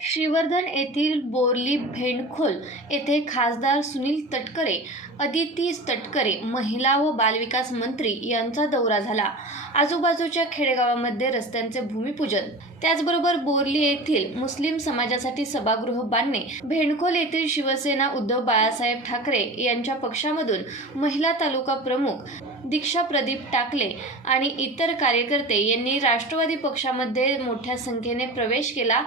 श्रीवर्धन येथील बोरली भेंडखोल येथे खासदार सुनील तटकरे अदिती तटकरे महिला व बालविकास मंत्री यांचा दौरा झाला. आजूबाजूच्या खेडेगावामध्ये रस्त्यांचे भूमिपूजन. त्याचबरोबर बोरली येथील मुस्लिम समाजासाठी सभागृह बांधणे. भेंडखोल येथील शिवसेना उद्धव बाळासाहेब ठाकरे यांच्या पक्षामधून महिला तालुका प्रमुख दीक्षा प्रदीप टाकले आणि इतर कार्यकर्ते यांनी राष्ट्रवादी पक्षामध्ये मोठ्या संख्येने प्रवेश केला.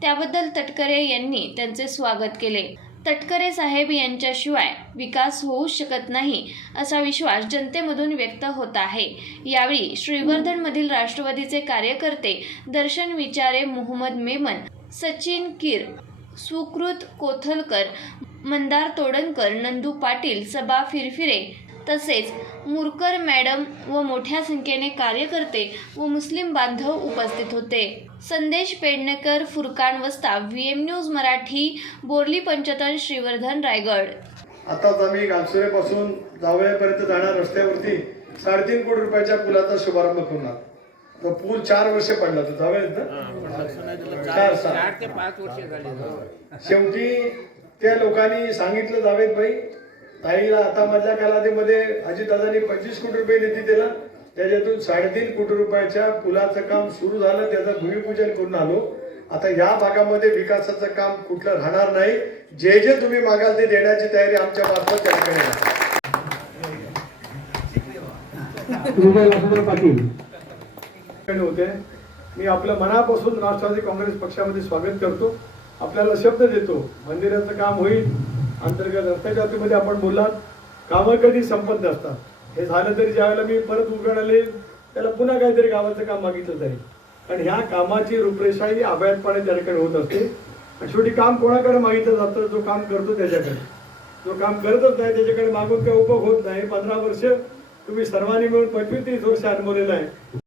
त्याबद्दल तटकरे यांनी त्यांचे स्वागत केले. तटकरे साहेब यांच्याशिवाय विकास होऊ शकत नाही असा विश्वास जनतेमधून व्यक्त होत आहे. यावेळी श्रीवर्धनमधील राष्ट्रवादीचे कार्यकर्ते दर्शन विचारे मोहम्मद मेमन सचिन कीर सुकृत कोथलकर मंदार तोडणकर नंदू पाटील सबा फिरफिरे तसेच मुरकर मॅडम व मोठ्या संख्येने कार्यकर्ते व मुस्लिम बांधव उपस्थित होते. Sandesh Pednekar Furqan वस्ता V M news Marathi Borli Panchatan Shrivardhan Raigad. आताच आम्ही गालसुरेपासून जावयापर्यंत जाणाऱ्या रस्त्यावरती साडेतीन कोटी रुपयाच्या पुलाचा शुभारंभ करणार तो पूल चार वर्ष पडला तो ना? चार सहा चार ते पाच वर्ष झाली. शेवटी त्या लोकांनी सांगितलं जावेद भाई ताईला आता मधल्या कालावधीमध्ये अजितदादांनी पंचवीस कोटी रुपये निधी दिला. त्याच्यातून साडेतीन कोटी रुपयाच्या पुलाचं काम सुरू झालं. त्याचं भूमिपूजन करून आलो. आता या भागामध्ये विकासाचं काम कुठलं राहणार नाही. जे जे तुम्ही मागाल ते देण्याची तयारी आमच्या मार्फत त्या ठिकाणी होते. मी आपलं मनापासून राष्ट्रवादी काँग्रेस पक्षामध्ये स्वागत करतो. आपल्याला शब्द देतो. मंदिराचं काम होईल. अंतर्गत रस्त्याच्या बाबतीमध्ये आपण बोललात कामं कधी संपत नसतात. हे झालं तरी ज्यावेळेला मी परत उघडले त्याला पुन्हा काहीतरी गावाचं काम मागितलं जाईल. कारण ह्या कामाची रूपरेषा ही अभयातपणे त्या ठिकाणी होत असते. आणि शेवटी काम कोणाकडे मागितलं जातं जो काम करतो त्याच्याकडे. जो काम करतच नाही त्याच्याकडे मागून काही उपयोग होत नाही. पंधरा वर्ष तुम्ही सर्वांनी मिळून पंचवीस तीस वर्ष अनुभवलेलं आहे.